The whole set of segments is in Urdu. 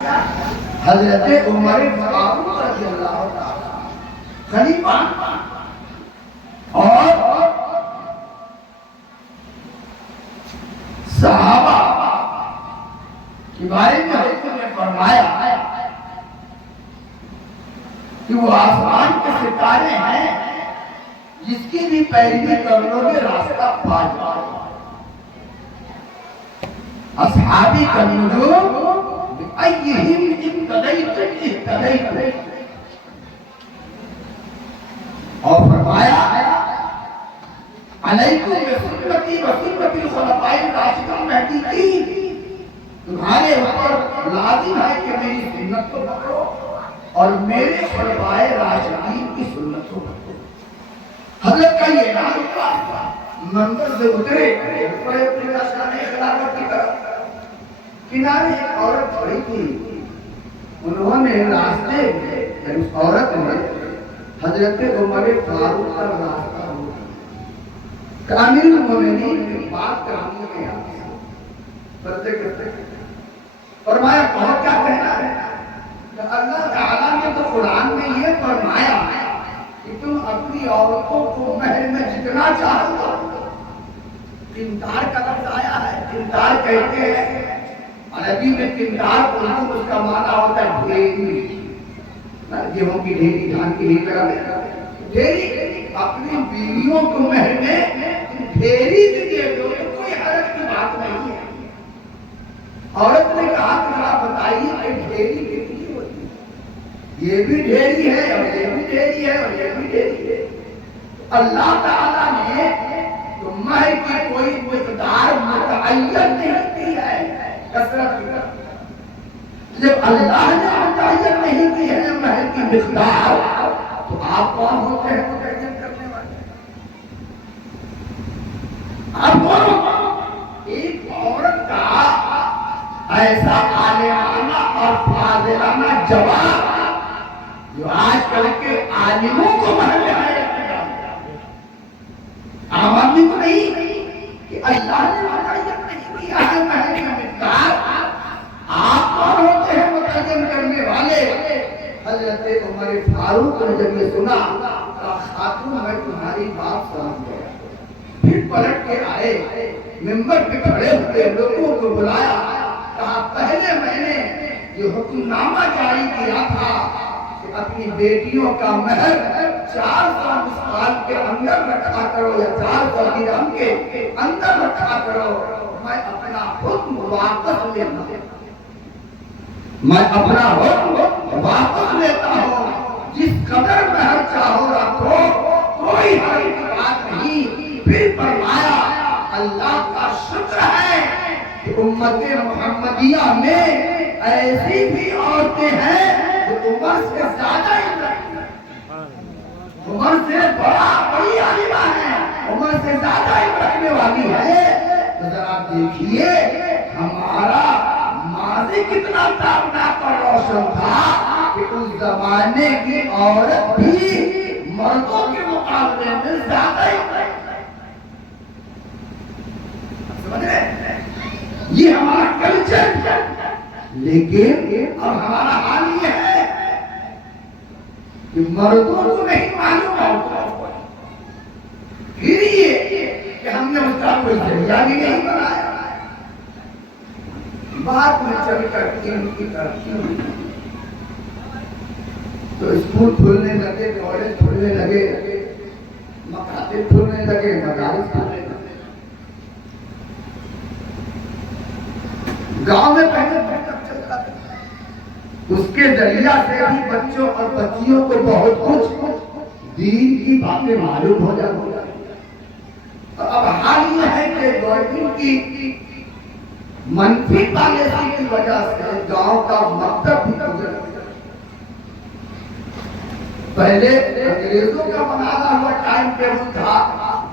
حضرت عمر فاروق رضی اللہ تعالی خلیفہ اور صحابہ کے بارے میں حضرت نے فرمایا کہ وہ آسمان کے ستارے ہیں جس کی بھی پیروی کر لو گے راستہ پا جاؤ گے۔ اصحابی کا نجوم بأيهم اقتديت اهتديت، اور فرمایا علیکم بسنتی وسنت الخلفاء الراشدین المہدیین، تمہارے اوپر لازم ہے کہ میری سنت کو پکڑو اور میرے خلفاء راشدین کی سنت کو پکڑو۔ حضرت کا یہ اعلان ہوا، منبر سے اترے، بڑے اپنے شان خلافت کی طرف کنارے ایک عورت کھڑی تھی، انہوں نے راستے میں اس عورت نے حضرت عمر فاروق کا راستہ روکا۔ امیر المومنین کی بات کرنے کے کرتے کرتے فرمایا کہو کیا کہنا ہے؟ کہ اللہ تعالیٰ نے تو قرآن میں یہ فرمایا کہ تم اپنی عورتوں کو مہر میں جتنا چاہو۔ قنطار کا لفظ آیا ہے، قنطار کہتے ہیں عربی میں قنطار اردو اس کا معنی ہوتا ہے ڈھیری، گیہوں کی ڈھیری، دھان کی ڈھیری، ڈھیری اپنی بیویوں کو مہر میں ڈھیری دے دو تو کوئی حرج کی بات نہیں ہے۔ عورت نے کہا کہ ذرا بتائیے کہ ڈھیری کتنی ہوتی ہے؟ یہ بھی ڈھیری ہے اور یہ بھی ڈھیری ہے اور یہ بھی ڈھیری ہے۔ اللہ تعالیٰ نے تو مہر کی کوئی مقدار متعین نہیں کی ہے کثرت کی، جب اللہ نے متعین نہیں کی ہے مہر کی مقدار تو آپ کون ہوتے ہیں متعین کرنے والے؟ آپ کون؟ ایک عورت کا ایسا عالمانہ اور فاضلانہ جواب جو آج کل کے عالموں کو مہر ہے، عام آدمی کو نہیں، کہ اللہ نے متعین نہیں کیا ہے مہر کی مقدار، آپ کون ہوتے ہیں متعین کرنے والے؟ حضرت عمر فاروق نے جب یہ سنا کہا خاتون میں تمہاری بات سمجھ گیا، پھر پلٹ کے آئے، ممبر پہ کھڑے ہوئے لوگوں کو بلایا، کہا پہلے میں نے یہ حکم نامہ جاری کیا تھا کہ اپنی بیٹیوں کا مہر 400 مسقال کے اندر رکھا کرو یا 400 درہم کے اندر رکھا کرو، میں اپنا حکم واپس لیتا ہوں، میں اپنا حکم واپس لیتا ہوں، جس قدر مہر چاہو رکھو، کوئی حرج کی بات نہیں۔ پھر فرمایا اللہ کا شکر ہے کہ امت محمدیہ میں ایسی بھی عورتیں ہیں جو عمر سے زیادہ عمر سے بڑی عالمہ ہے، عمر سے زیادہ علم رکھنے والی ہے۔ تو ذرا دیکھیے ہمارا ماضی کتنا تابناک اور روشن تھا کہ اس زمانے کی عورت بھی مردوں کے مقابلے میں زیادہ علم رکھتی ہے۔ سمجھ رہے ہیں؟ یہ ہمارا کلچر، لیکن اب ہمارا حال یہ ہے کہ مردوں کو نہیں معلوم ہوتا، پھر یہ کہ ہم نے اس کا کوئی ذریعہ بھی نہیں بنایا۔ بعد میں چل کر ان کی ترقی ہوئی تو اسکول کھلنے لگے، کالج کھلنے لگے، مکاتب کھلنے لگے، مدارس کھلنے لگے۔ گاؤں میں پہلے بہت چلتا تھا، اس کے ذریعہ سے بھی بچوں اور بچیوں کو بہت کچھ دین کی باتیں معلوم ہو جاتی ہیں۔ اب حال یہ ہے کہ گورنمنٹ کی منفی پالیسی کی وجہ سے گاؤں کا مکتب بھی گزر گیا۔ پہلے انگریزوں کا بنانا ہوا ٹائم ٹیبل تھا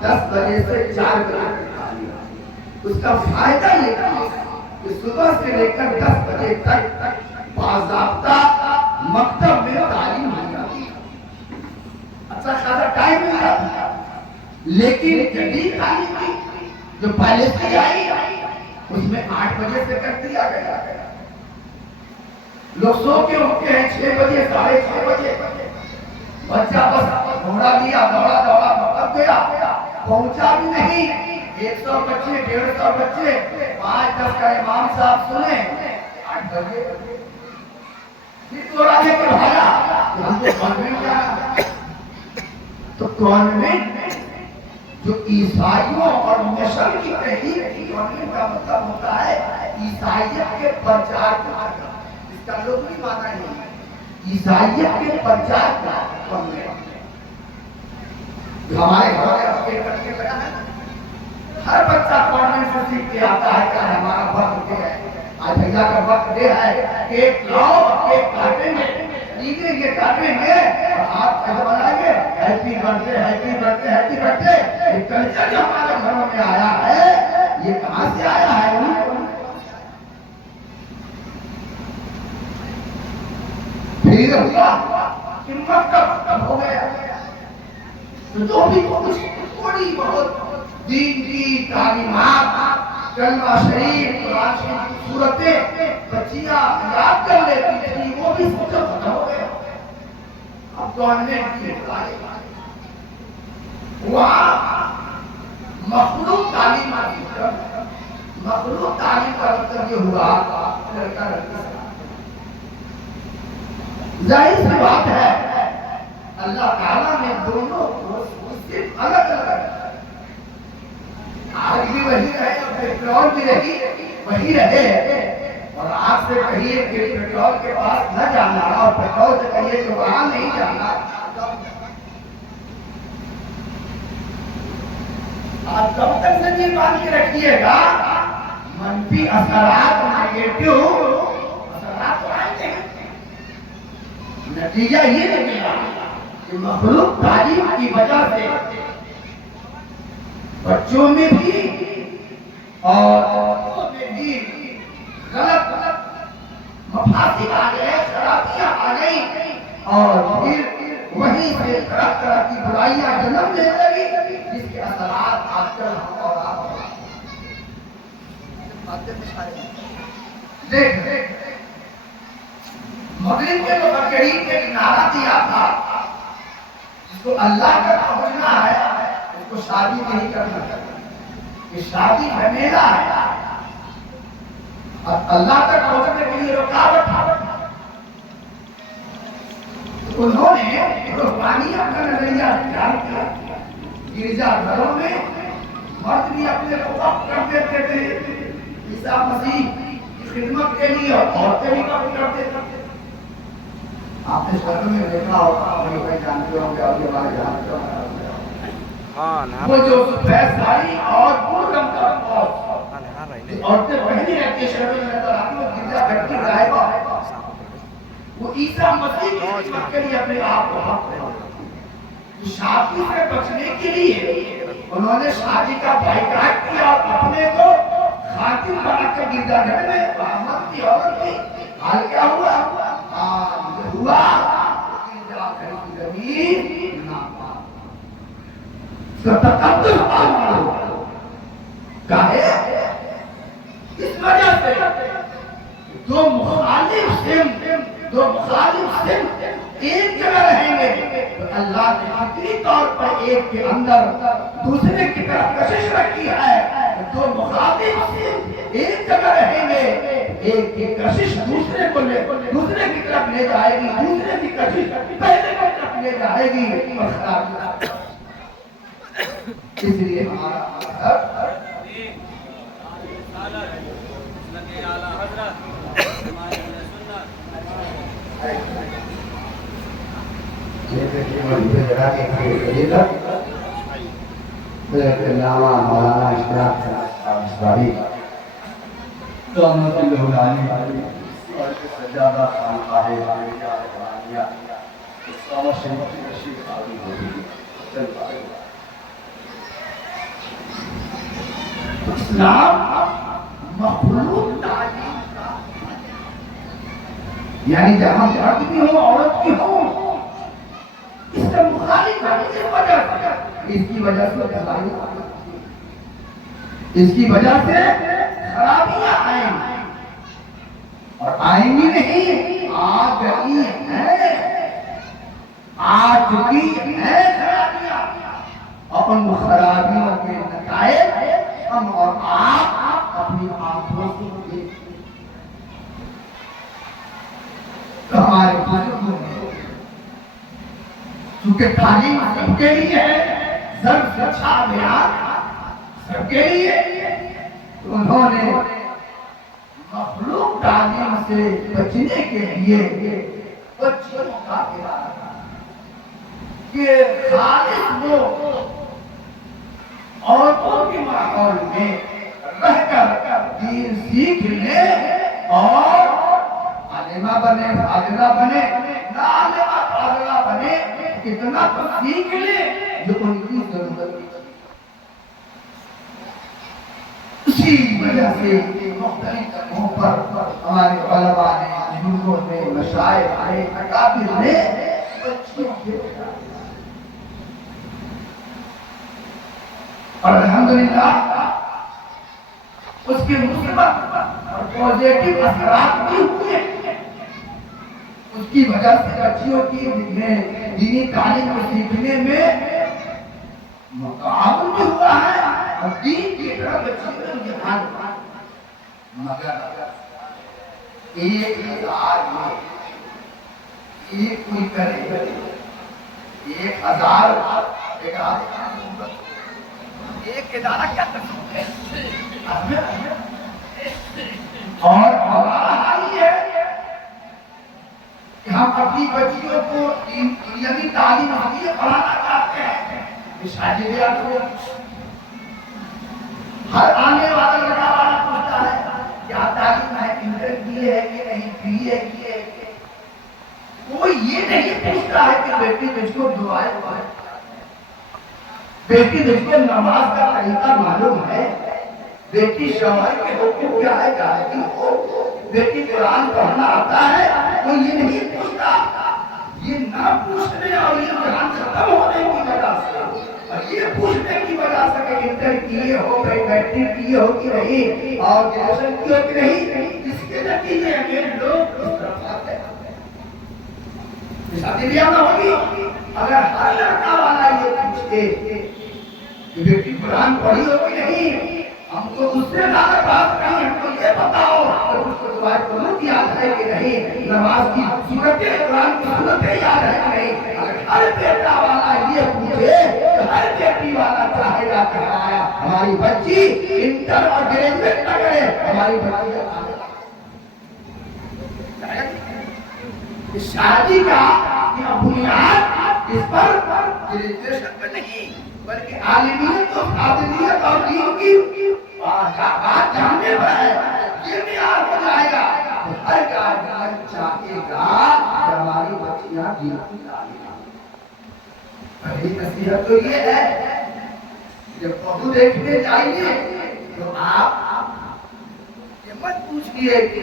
10 بجے سے 4 بجے تک، اس کا فائدہ یہ تھا کہ صبح سے لے کر 10 بجے تک باضابطہ مکتب میں تعلیم ہو جاتی، اچھا خاصا ٹائم ملا تھا۔ لیکن جدید تعلیم کی جو پالیسی آئی اس میں 8 بجے سے کر دیا گیا، لوگ سو کے اٹھتے ہیں 6 بجے 6:30 بجے، بچہ بس گھوڑا لیا دوڑا دوڑا پکڑ گیا، پہنچا بھی نہیں، 100 بچے 150 بچے 5-10 کا امام صاحب سنے 8 بجے پھر دوڑا لے کے بھاگا، ہم تو کانوینٹ جانا۔ تو کانوینٹ جو عیسائیوں اور مشن کی تحریر کی، کانوینٹ کا مطلب ہوتا ہے عیسائیت کے پرچار کا، اس کا لغوی معنی نہیں ہے، عیسائیت کے پرچار کا کانوینٹ۔ ہمارے گھر میں اپنے کرنے لگا ہے، ہر بچہ کانوینٹ سے سیکھ کے آتا ہے کہ ہمارا وقت ڈے ہے، آج بھیا کا وقت ڈے ہے، کیک لاؤ، کیک کاٹیں گے، عیدیں یہ کاٹیں گے اور آپ کیسے بنائیں گے، happy birth day happy birth day happy birth day. یہ کلچر جو ہمارے گھروں میں آیا ہے یہ کہاں سے آیا ہے؟ پھر ہوا کہ مکتب ہو گیا، جو بھی کچھ تھوڑی بہت دین کی تعلیمات، کلمہ شریف، قرآن شریف کی صورتیں بچیاں یاد کر لیتی تھی، وہ بھی سب ختم ہو گیا۔ اب گورنمنٹ کی وہاں مخلوق تعلیم آتی ہے، مخلوق تعلیم کا مطلب یہ ہوا لڑکا لڑکی ظاہر سی بات ہے اللہ تعالیٰ نے دونوں کو صرف الگ الگ، آگ بھی وہی رہے اور پیٹرول بھی رہی وہی رہے، اور آگ سے کہیے کہ پیٹرول کے پاس نہ جانا اور پیٹرول سے کہیے کہ وہاں نہیں جانا، آپ کب تک زمین باندھ کے رکھیے گا؟ منفی اثرات، نیگیٹو اثرات آئیں گے، نتیجہ یہ نکلا کہ مخلوق تعلیم کی وجہ سے بچوں میں بھی اور میں بھی غلط مفاسد آ گئے، خرابیاں آ گئی، اور پھر وہیں سے طرح طرح کی برائیاں جنم لے لگی، جس کے اثرات آج کل ہم اور آپ دیکھ مغرب کے تو کریم نے نعرہ دیا تھا، جس کو اللہ کا پہنچنا ہے اس کو شادی نہیں کرنا، یہ شادی جھمیلا ہے، اور اللہ تک پہنچنے کے لیے رکاوٹ ہے۔ انہوں نے روحانیت کا نظریہ اختیار کیا، گرجا گھروں میں مرد بھی اپنے کو وقف کر دیتے تھے عیسیٰ مسیح کی خدمت کے لیے، اور عورتیں بھی وقف کر دیتے تھے۔ آپ نے شہروں میں دیکھا ہوگا، بھائی جانتے ہوں گے، ابھی ہمارے جانتے ہوں گے، وہ جو سفید ساڑی اور بھور رنگ کا عورتیں پہنی رہتی ہے شہروں میں، آپ لوگ گرجا گھر کی غائبہ، وہ عیسیٰ مسیح کی خدمت کے لیے اپنے آپ کو وقف، شادی سے بچنے کے لیے انہوں نے شادی کا بائیکاٹ کیا اور اپنے کو خاتم بنا کے گرجا گھر میں محمد کی عورت کی، حال کیا ہوا؟ ہوا گرجا گھر کی زمین ناپاک، تقدس کہے اس وجہ سے دو مخالف سمت ایک جگہ رہیں گے تو اللہ نے فطری طور پر ایک کے اندر دوسرے کی طرف کشش رکھی ہے، دو مخالف سمت ایک جگہ رہیں گے، ایک کی کشش دوسرے کی طرف لے جائے گی، دوسرے کی کشش پہلے کی طرف لے جائے گی، اور خراب اس لیے ہمارا علامہ مولانا اشراق اسراری رحمۃ اللہ علیہ اور سجادہ خانقاہ رحمانیہ اسلام شریف کی تشریف آوری ہوئی۔ اسلام مخلوق تعلیم کا یعنی جہاں مرد بھی ہو عورت بھی ہو، اس سے مخالف ہے، اس کی وجہ سے اس کی وجہ سے خرابیاں آئیں، اور آئیں گی نہیں، بزرگوں نے چونکہ تعلیم سب کے لیے ہے، ضرب اچھا بیان سب کے لیے، تو انہوں نے مخلوق تعلیم سے بچنے کے لیے بچوں کا ارادہ کہ خالص وہ عورتوں کے ماحول میں رہ کر دین سیکھ لے اور عالمہ بنے، فاضلہ بنے، نہ عالمہ فاضلہ بنے، کتنا تو سیکھ لے جو ان کی ضرورت ہے۔ اسی وجہ سے مختلف جگہوں پر ہمارے علماء نے، بزرگوں نے، مشائخ نے، اکابر نے بچوں کے اور الحمدللہ اس کے مثبت اور پازیٹو اثرات بھی ہوئے۔ اس کی وجہ سے بچیوں کی دینی تعلیم کو سیکھنے میں تعاون بھی ہوا ہے اور دین کی طرف بچیوں کو رجحان ہوا۔ مگر 1000 میں ایک کوئی کرے 1000 ایک ادارہ کیا کر سکتے ہیں؟ اور ہمارا حال یہ ہے کہ ہم اپنی بچیوں کو دینی تعلیم ہم یہ پڑھانا چاہتے ہیں کہ شاگردیات کو ہر آنے والا لڑکا والا پوچھتا ہے کیا تعلیم ہے، انٹر کی ہے کہ نہیں، بی اے کی ہے، کوئی یہ نہیں پوچھتا ہے کہ بیٹی مجھ کو دعائیں پڑھائے، بیٹی مجھ کو نماز کا طریقہ معلوم ہے، بیٹی شوہر کے حقوق کیا ہے جانتی ہو، بیٹی قرآن پڑھنا آتا ہے، کوئی یہ نہیں پوچھتا۔ یہ نہ پوچھنے اور یہ قرآن ختم ہونے کی وجہ سے اور یہ پوچھنے کی وجہ سے کہ انٹر کیے ہو، میٹرک کیے ہو کہ نہیں اور گریجویشن کیے ہو کہ نہیں، اس کے نتیجے میں لوگ اس طرف آتے ہیں۔ شادی بیاہ نہ ہوگی اگر ہر لڑکا والا یہ پوچھتے کہ بیٹی قرآن پڑھی ہو کہ نہیں، ہم کو اس سے زیادہ بات نہیں، ہم کو یہ بتاؤ اور اس کو دعائیں قنوت یاد ہے کہ نہیں، نماز کی سورتیں، قرآن کی سورتیں یاد ہے کہ نہیں۔ اگر ہر بیٹا والا یہ پوچھے تو ہر بیٹی والا چاہے گا کہ ہماری بچی انٹر اور گریجویٹ نہ کرے، ہماری بچی شادی کا یہ بنیاد اس پر گریجویشن پر نہیں بلکہ عالمیت اور فاضلیت اور دین کی بات جاننے پر ہے۔ یہ معیار ہو جائے گا تو ہر گارجین چاہے گا کہ ہماری بچیاں دین کی تعلیم۔ پہلی نصیحت تو یہ ہے جب بہو دیکھنے جائیے تو آپ یہ مت پوچھئے کہ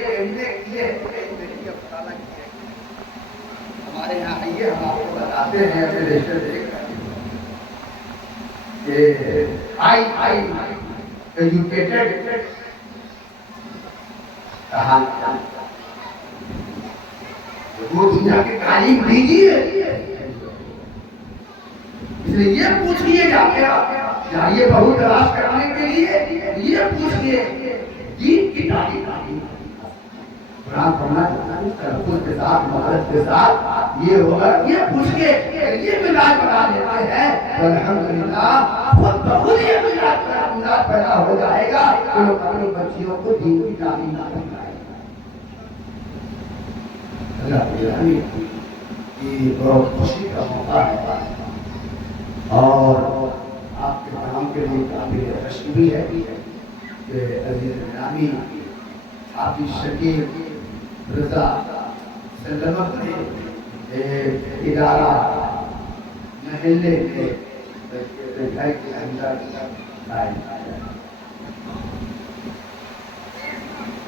ہمارے یہاں آئیے، ہم آپ کو بتاتے ہیں اپنے رشتے دیکھ کر کہ ایجوکیٹڈ کہاں وہ دنیا کی تعلیم دیجیے، اس لیے یہ پوچھئے جائیے بہو تلاش کرنے کے لیے، یہ پوچھئے دین کی تعلیم قرآن پڑھنا تلفظ کے ساتھ، مہارت کے ساتھ یہ ہوگا، یہ پوچھ کے یہ مزاج بنا لیتے ہیں تو الحمدللہ خود بخود یہ مزاج پیدا ہو جائے گا کہ لوگ اپنی بچیوں کو دین کی تعلیم نہ دلائیں۔ اللہ یہ بہت خوشی کا موقع ہے اور آپ کے نام کے لیے قابل رشک بھی ہے کہ عزیز گرامی حافظ شکیل رضا سلمت نے ادارہ محلے کے گھر کے اندر قائم کیا۔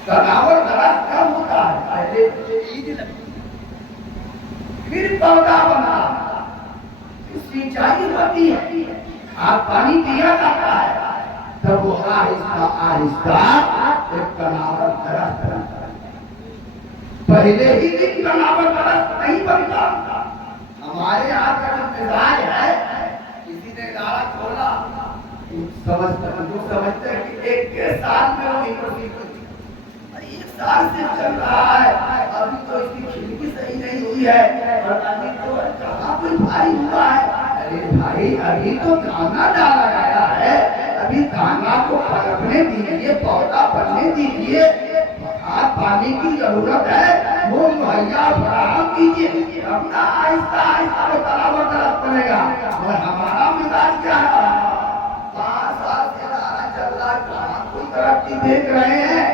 تناور درخت کم ہوتا ہے، پہلے عید لگتی پھر پودا بنا، سینچائی ہوتی ہے، آپ پانی دیا جاتا ہے، تب وہ آہستہ آہستہ ایک تناور درخت بنتا ہے۔ پہلے ہی دن تناور درخت نہیں بنتا۔ ہمارے یہاں کا جو مزاج ہے، کسی نے ادارہ کھولا سمجھتے ہیں کہ ایک کے سال میں وہ ایک سال سے چل رہا ہے، ابھی تو اس کی کھڑکی صحیح نہیں ہوئی ہوئی ہے اور ابھی تو کہاں کوئی بھائی ہوا ہے؟ ارے بھائی ابھی تو دانا ڈالا گیا ہے، ابھی دانا کو پلکنے دیجیے، پودا بننے دیجیے، کھاد پانی کی ضرورت ہے وہ مہیا فراہم کیجیے، اپنا آہستہ آہستہ وہ تلاوت درخت بنے گا۔ اور ہمارا مزاج کیا ہے؟ 5 سال سے ادارہ چل رہا ہے، کہاں کوئی ترقی دیکھ رہے ہیں؟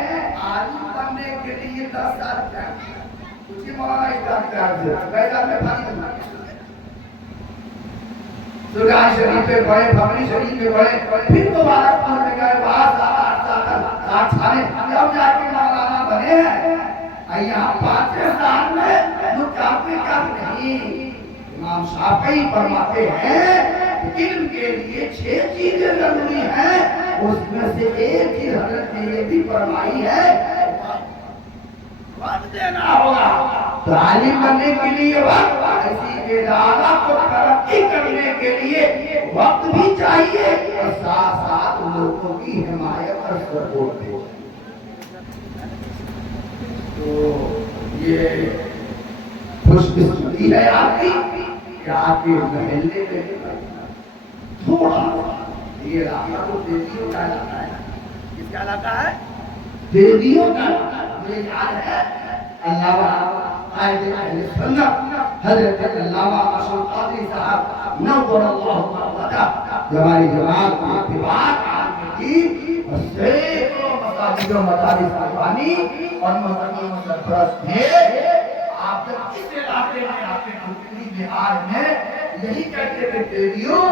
عالم بننے کے لیے 10 سال کچھ ہی مولانا اجازت کر دیا بیدار میں پانی بنا سرگاہ شریف پہ پڑھے، بھمری شریف پہ پڑھے، پھر دوبارہ پڑھ میں گئے، وہاں 7 سال جب جا کے مولانا بنے ہیں۔ یہاں 5 سال میں جو کافی کام نہیں، امام شافعی فرماتے ہیں علم کے لیے 6 چیزیں ضروری ہیں، اس میں سے ایک چیز حضرت نے یہ بھی فرمائی ہے وقت دینا ہوگا۔ تو عالم بننے کے لیے وقت، اسی کے ادارہ کو ترقی کرنے کے لیے وقت بھی چاہیے اور ساتھ ساتھ لوگوں کی حمایت اور سپورٹ بھی۔ تو یہ خوش قسمتی ہے آپ کی کہ آپ کے محلے میں تھوڑا یہ علاقہ تو دیویوں کا علاقہ ہے۔ کس کا علاقہ ہے؟ دیویوں کا علاقہ۔ مجھے یاد ہے علامہ قائد اہل سنت حضرت علامہ اشرف قادری صاحب نور اللہ مرقدہ ہماری جماعت کی اتفاق کی اور سینکڑوں مساجد و مدارس قربانی اور مدنی سرپرست تھے۔ آپ جب اس علاقے میں آتے ہیں بہار میں یہی کہتے تھے دیویوں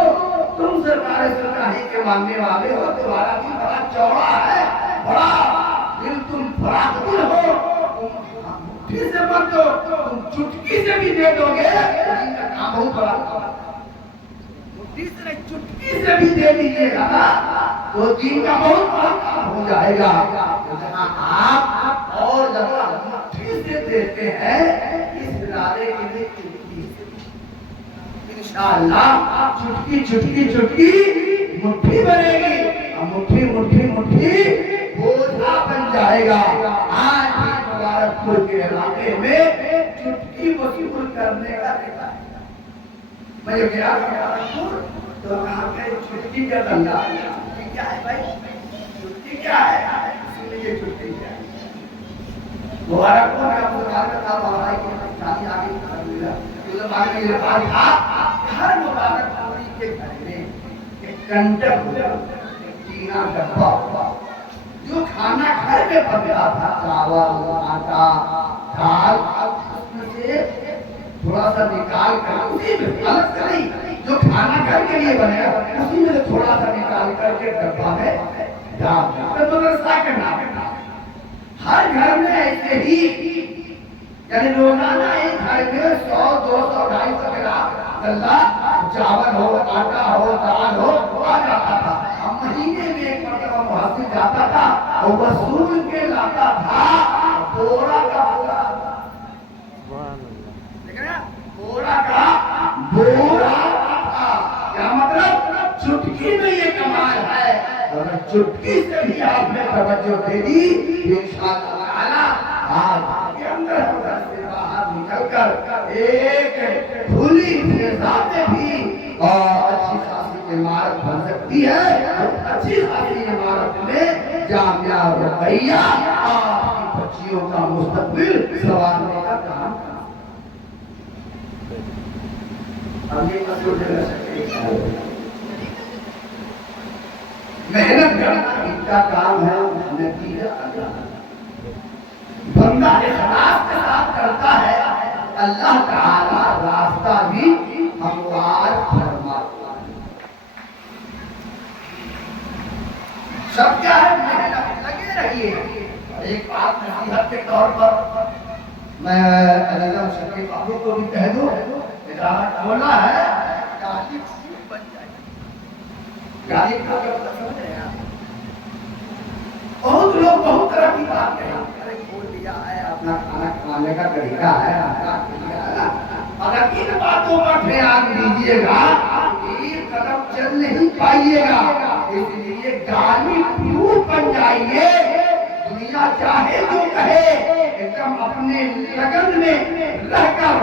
تم سرکار سرکاری کے ماننے والے ہو، تمہارا بھی بڑا چوڑا ہے، بڑا دل تم فراخ دل ہو، مٹھی سے مت دو، تم چٹکی سے بھی دے دو گے ان کا کام بہت بڑا، مٹھی سے چٹکی سے بھی دے دیجیے گا نا تو دین کا بہت بڑا کام ہو جائے گا۔ جہاں آپ اور جگہ مٹھی سے دیتے ہیں اس ادارے کے لیے چٹکی سے انشاءاللہ چٹکی چٹکی چٹکی مٹھی بنے گی، مٹھی مٹھی مٹھی بوجھا بن جائے گا۔ آج بھی مبارک پور کے علاقے میں چٹکی وصول کرنے کا دیتا ہے۔ میں یہ گیا مبارک پور تو کہاں کہ چٹکی کا دھندا ہے۔ چٹکی کیا ہے بھائی؟ چٹکی کیا ہے؟ اسی لیے یہ چٹکی کیا ہے؟ مبارک پور کا مبارک تھا بہائی کی شادی آگے کر لیا۔ یہ بات تھا ہر مبارک پوری کے گھر میں ایک کنٹک ہوا، ٹینا ڈبہ ہوا، جو کھانا گھر میں بنتا تھا چاول آٹا دال اس میں سے تھوڑا سا نکال کر اسی میں الگ سے نہیں جو کھانا گھر کے لیے بنے گا اسی میں سے تھوڑا سا نکال کر کے ڈبہ میں ڈال دیا۔ مدرسہ کا نام ہے۔ ہر گھر میں ایسے ہی یعنی روزانہ ایک گھر میں 100 200 250 گرام غلہ چاول ہو آٹا ہو دال ہو آ جاتا تھا۔ ہم مہینے میں ایک مرتبہ محسن جاتا تھا اور وصول کے لاتا تھا بورا کا بورا، بورا کا بورا تھا۔ کیا مطلب؟ چٹکی میں یہ کمال ہے۔ اگر چٹکی سے بھی آپ نے توجہ دے دی انشاءاللہ تعالی آپ کے اندر سے باہر نکل کر ایک کھلی فضا میں بھی اور اچھی خاصی عمارت بن سکتی ہے۔ اچھی خاصی عمارت میں جامعہ رقیہ آپ کی بچیوں کا مستقبل سنوارنے کا کام کرنا۔ اب یہ مسئلہ جگہ سکتے محنت کرنا ان کا کام ہے، نتیجہ اللہ بندہ اخلاص کے ساتھ کرتا ہے اللہ تعالی راستہ بھی ہموار فرماتا ہے۔ سب کیا ہے؟ محنت لگے رہیے۔ ایک بات نصیحت کے طور پر میں علیہ شکیل بابو کو بھی کہہ دوں، ادارہ کھولا ہے گالی خوب بن جائے گی۔ گالی کھا کر سمجھ رہے ہیں آپ؟ بہت لوگ بہت طرح کی بات کہیں کھول لیا ہے، اپنا کھانا کھانے کا طریقہ ہے، اگر ان باتوں پر دھیان دیجیے گا ایک قدم چل نہیں پائیے گا۔ اس لیے گالی پیوٹ بن جائیے، دنیا چاہے جو کہے ایک دم اپنے لگن میں رہ کر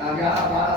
11-12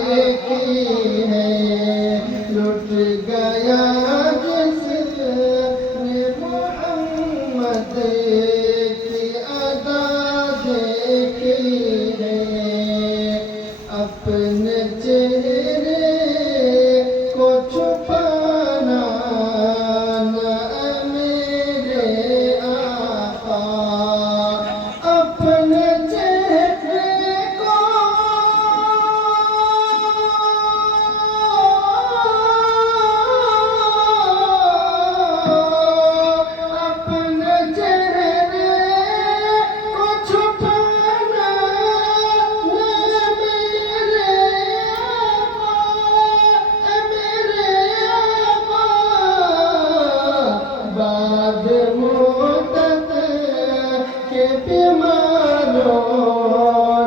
دیکھی ہے لٹ گیا جس نے محمد کی ادا دیکھی ہے اپنے چہرے کو چھپانا نہ میرے آقا اپنے چہرے کو اپنے چہرے کو چھپانا نہ میرے آقا میرے آقا بعد مدت کے بیماروں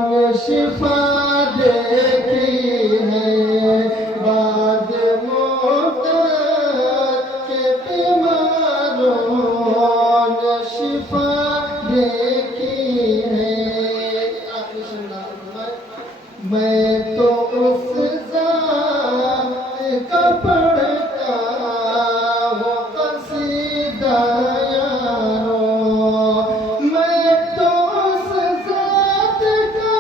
نے شفا دیکھی ہے بعد مدت کے بیماروں نے شفا دیکھی ہے آخری شعر میں تو اس ذات کا پڑھتا ہوں قصیدہ یارو میں تو اس ذات کا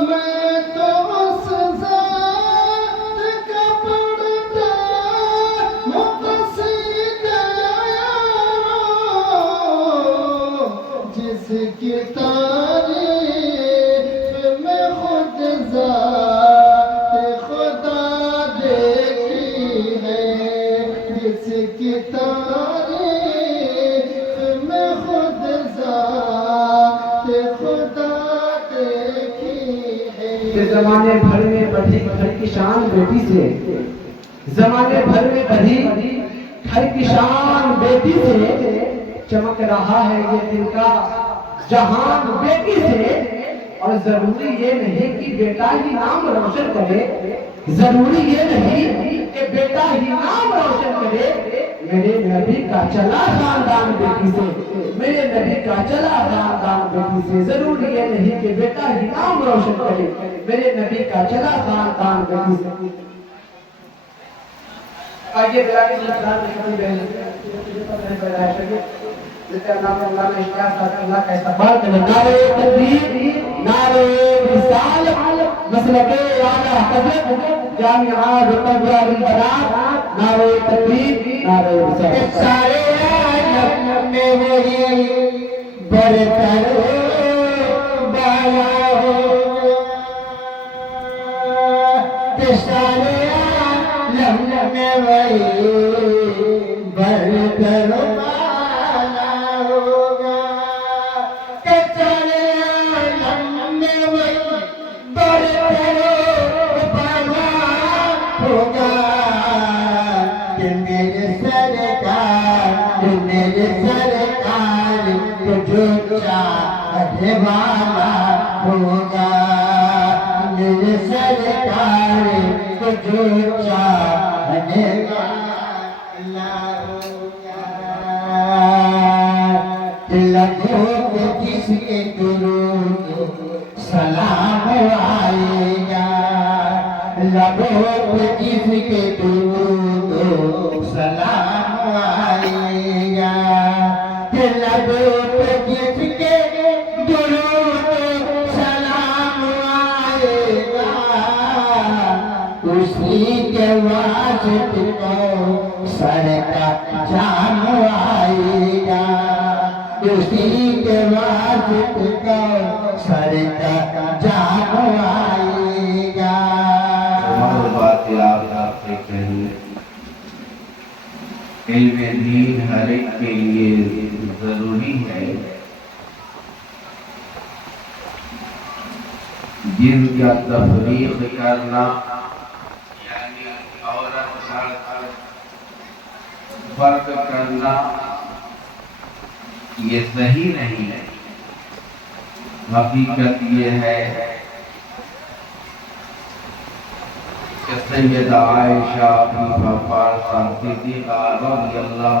میں تو اس ذات کا پڑھتا ہوں قصیدہ یارو جس کی تعریف میں خود ذات خدا دیکھی ہے جس کی تعریف میں خود ذات خدا دیکھی ہے کہ زمانے بھر میں بڑھی گھر کی شان بیٹی سے زمانے بھر میں بڑھی گھر کی شان بیٹی سے چمک رہا ہے یہ دل کا جہان بیٹی سے اور ضروری یہ نہیں کہ بیٹا ہی نام روشن کرے ضروری یہ نہیں کہ بیٹا ہی نام روشن کرے میرے نبی کا چلا خاندان بیٹی سے میرے نبی کا چلا خاندان بیٹی سے ضروری یہ نہیں کہ بیٹا ہی نام روشن کرے میرے نبی کا چلا خاندان بیٹی سے آئیے بلا کے خاندان میں کبھی بہن ذکر نام اللہ نے اشتیاق صاحب اللہ کا استقبال کریں نعرہ تکبیر نعرہ رسالت مسلک اعلیٰ حضرت جامعہ رتبہ البنات نعرہ تکبیر نعرہ رسالت سارے عالم میں وہی برتر بالا کہ سارے عالم میں وہی برتر بالا ہوگا کہ سارے عالم میں وہی برتر بالا ہوگا کہ میرے سرکار جو چاہنے والا ہوگا میرے سرکار کو جو چاہنے والا ہوگا لبوں پہ جس کے درود سلام آئے گا لبوں پہ جس کے درود سلام آئے گا لبوں پہ جس کے درود سلام آئے گا اسی کے واسطے کو سر کا جام آئے گا اسی کے واسطے کو سر کا جام آئے گا باتیں آپ سے کہیں علم دین ہر ایک کے لیے ضروری ہے جن کا تفریق کرنا یعنی عورت مرد فرق کرنا یہ صحیح نہیں ہے حقیقت یہ ہے کہ سیدہ عائشہ فاطمہ صدیقہ رضی اللہ